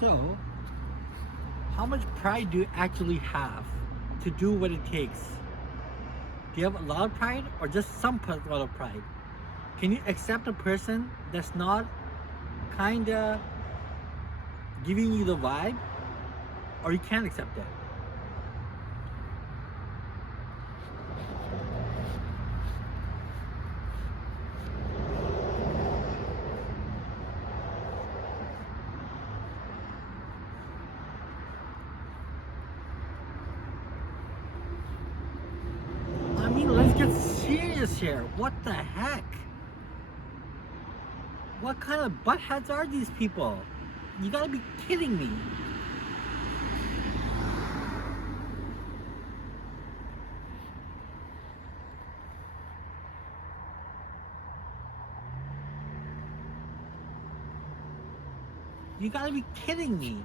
So, how much pride do you actually have to do what it takes? Do you have a lot of pride or just some lot of pride? Can you accept a person that's not kinda giving you the vibe, or you can't accept that? I mean, let's get serious here. What the heck? What kind of buttheads are these people? You gotta be kidding me. You gotta be kidding me.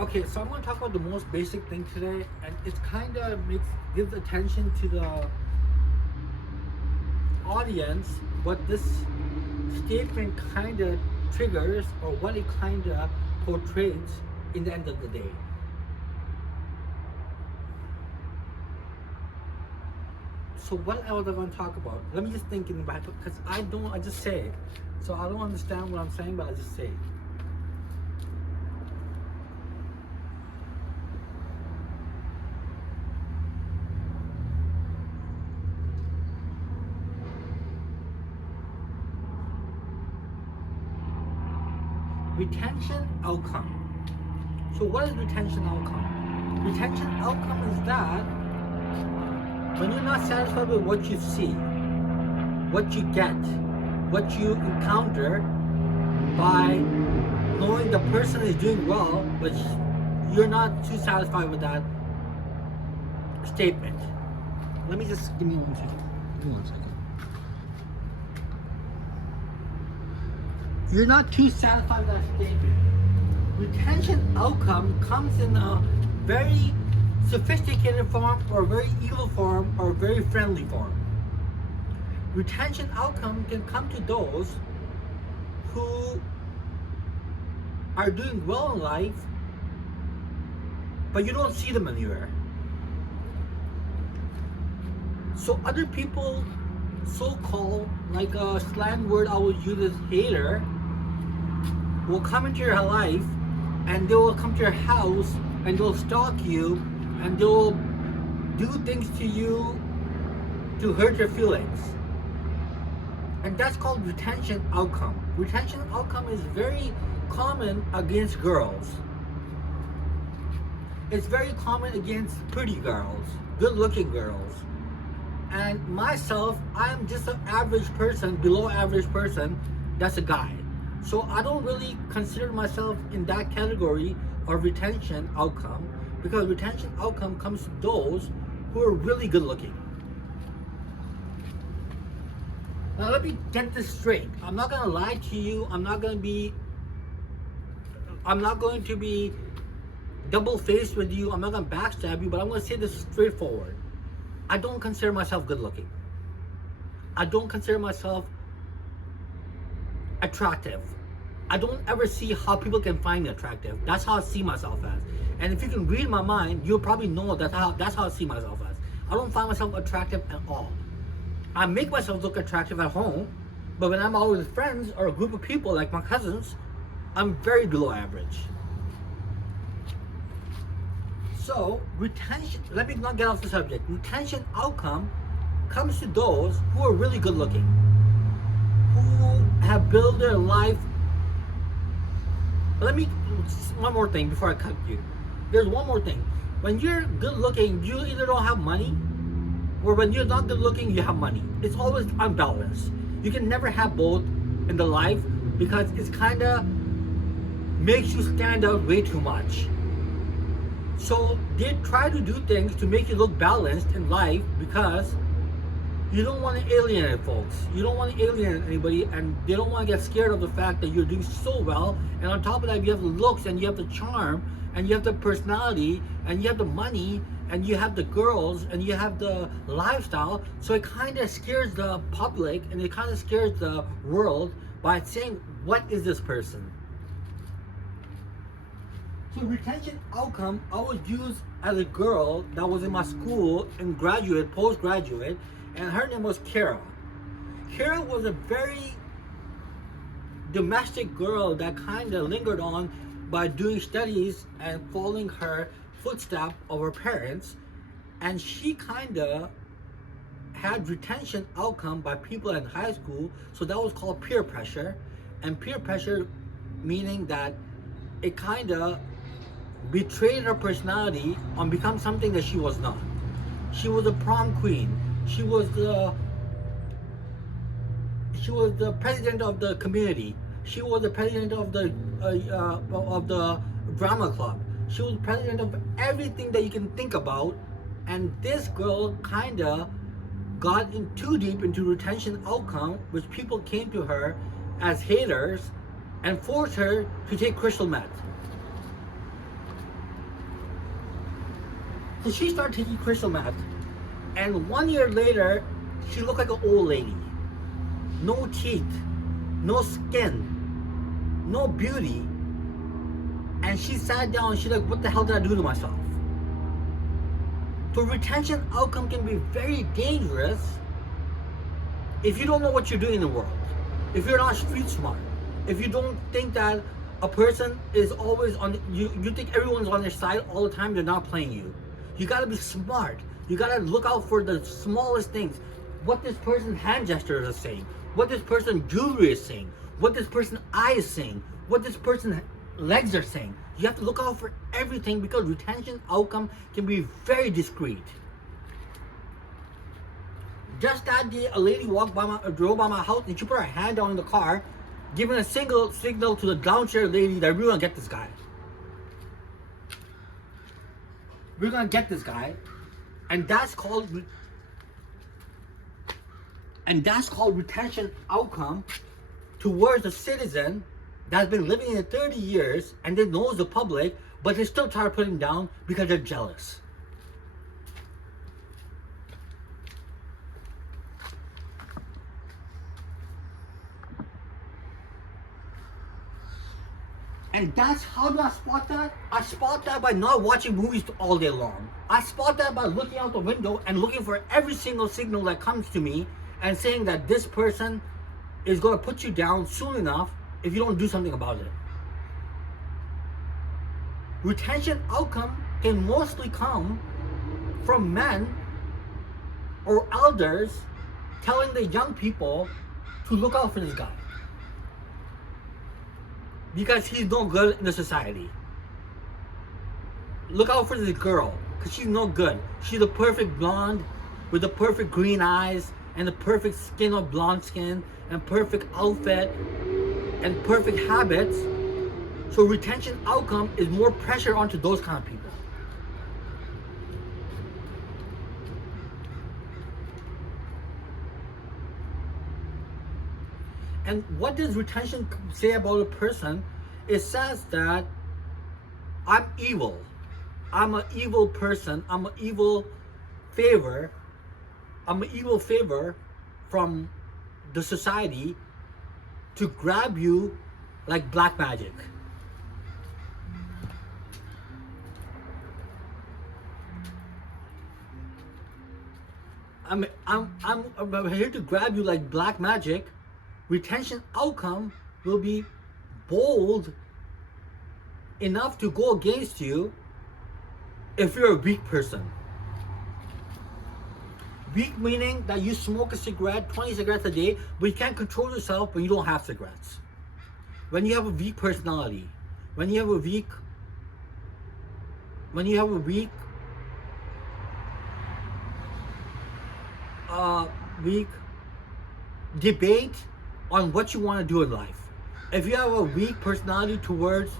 Okay, so I'm going to talk about the most basic thing today, and it kind of gives attention to the audience what this statement kind of triggers or what it kind of portrays in the end of the day. So what else am I going to talk about? Let me just think in the back, because I just say it. So I don't understand what I'm saying, but I just say it. Retention outcome. So what is retention outcome? Retention outcome is that when you're not satisfied with what you see, what you get, what you encounter by knowing the person is doing well, but you're not too satisfied with that statement. Let me just give me 1 second. Give me 1 second. You're not too satisfied with that statement. Retention outcome comes in a very sophisticated form, or a very evil form, or a very friendly form. Retention outcome can come to those who are doing well in life, but you don't see them anywhere. So other people, so-called, like a slang word I will use is hater, will come into your life and they will come to your house and they'll stalk you and they'll do things to you to hurt your feelings. And that's called retention outcome. Retention outcome is very common against girls. It's very common against pretty girls, good looking girls. And myself, I'm just an average person, below average person, that's a guy. So I don't really consider myself in that category of retention outcome, because retention outcome comes to those who are really good looking. Now let me get this straight. I'm not gonna lie to you. I'm not going to be double-faced with you. I'm not gonna backstab you, but I'm gonna say this straightforward. I don't consider myself good looking. I don't consider myself attractive. I don't ever see how people can find me attractive. That's how I see myself as. And if you can read my mind, you'll probably know that's how I see myself as. I don't find myself attractive at all. I make myself look attractive at home, but when I'm out with friends or a group of people like my cousins, I'm very below average. So retention, let me not get off the subject. Retention outcome comes to those who are really good looking, who have built their life. One more thing before I cut you. There's one more thing. When you're good looking, you either don't have money, or when you're not good looking, you have money. It's always unbalanced. You can never have both in the life, because it's kind of makes you stand out way too much. So they try to do things to make you look balanced in life, because you don't want to alienate folks. You don't want to alienate anybody, and they don't want to get scared of the fact that you're doing so well. And on top of that, you have the looks, and you have the charm, and you have the personality, and you have the money, and you have the girls, and you have the lifestyle. So it kind of scares the public, and it kind of scares the world by saying, what is this person? So retention outcome, I would use as a girl that was in my school in postgraduate, and her name was Kara. Kara was a very domestic girl that kind of lingered on by doing studies and following her footsteps of her parents, and she kind of had retention outcome by people in high school. So that was called peer pressure, and peer pressure meaning that it kind of betrayed her personality and become something that she was not. She was a prom queen. She was the president of the community. She was the president of the drama club. She was president of everything that you can think about. And this girl kinda got in too deep into retention outcome, which people came to her as haters and forced her to take crystal meth. So she started taking crystal meth, and 1 year later, she looked like an old lady. No teeth, no skin, no beauty. And she sat down and she's like, what the hell did I do to myself? So retention outcome can be very dangerous if you don't know what you're doing in the world. If you're not street smart. If you don't think that a person is always on, you think everyone's on their side all the time, they're not playing you. You gotta be smart. You gotta look out for the smallest things. What this person's hand gestures are saying. What this person's jewelry is saying. What this person's eye is saying. What this person's legs are saying. You have to look out for everything, because retention outcome can be very discreet. Just that day, a lady drove by my house, and she put her hand down in the car, giving a single signal to the downstairs lady that we're gonna get this guy. We're gonna get this guy, and that's called retention outcome towards a citizen that's been living in 30 years and they knows the public, but they still try to put him down because they're jealous. And that's how do I spot that? I spot that by not watching movies all day long. I spot that by looking out the window and looking for every single signal that comes to me and saying that this person is going to put you down soon enough if you don't do something about it. Retention outcome can mostly come from men or elders telling the young people to look out for this guy because he's no good in the society. Look out for this girl because she's no good. She's the perfect blonde with the perfect green eyes and the perfect skin of blonde skin and perfect outfit and perfect habits. So retention outcome is more pressure onto those kind of people. And what does retention say about a person? It says that I'm evil. I'm an evil person. I'm an evil favor. I'm an evil favor from the society to grab you like black magic. I'm here to grab you like black magic. Retention outcome will be bold enough to go against you if you're a weak person. Weak meaning that you smoke a cigarette, 20 cigarettes a day, but you can't control yourself when you don't have cigarettes. When you have a weak personality, when you have a weak debate on what you want to do in life. If you have a weak personality towards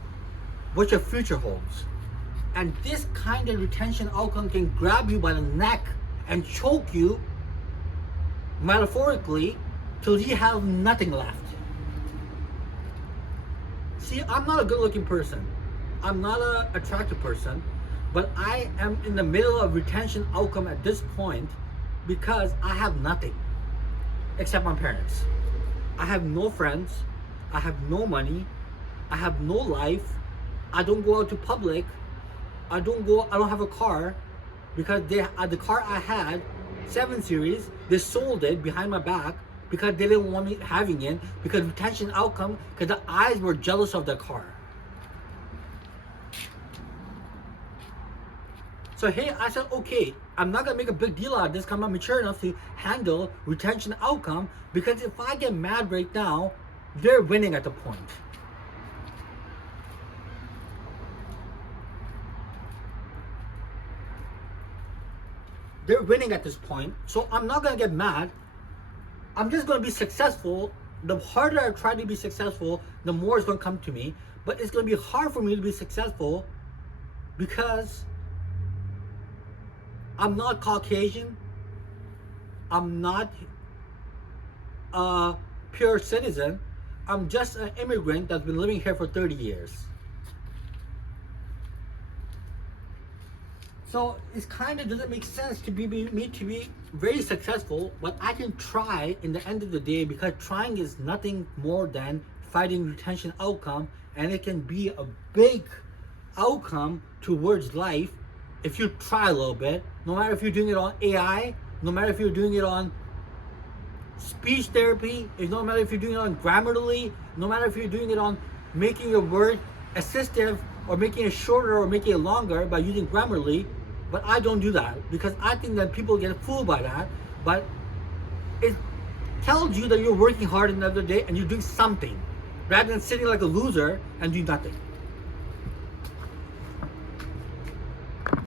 what your future holds. And this kind of retention outcome can grab you by the neck and choke you, metaphorically, till you have nothing left. See, I'm not a good looking person. I'm not an attractive person, but I am in the middle of retention outcome at this point because I have nothing except my parents. I have no friends, I have no money, I have no life, I don't go out to public, I don't have a car because the car I had, 7 Series, they sold it behind my back because they didn't want me having it because retention outcome, because the eyes were jealous of the car. So hey, I said, okay, I'm not gonna make a big deal out of this because I'm not mature enough to handle retention outcome, because if I get mad right now, they're winning at the point. They're winning at this point, so I'm not gonna get mad. I'm just gonna be successful. The harder I try to be successful, the more it's gonna come to me. But it's gonna be hard for me to be successful because I'm not Caucasian. I'm not a pure citizen. I'm just an immigrant that's been living here for 30 years. So it kind of doesn't make sense to me to be very successful, but I can try in the end of the day, because trying is nothing more than fighting retention outcome, and it can be a big outcome towards life if you try a little bit. No matter if you're doing it on AI, no matter if you're doing it on speech therapy, no matter if you're doing it on Grammarly, no matter if you're doing it on making your word assistive or making it shorter or making it longer by using Grammarly. But I don't do that because I think that people get fooled by that. But it tells you that you're working hard another day and you're doing something rather than sitting like a loser and doing nothing.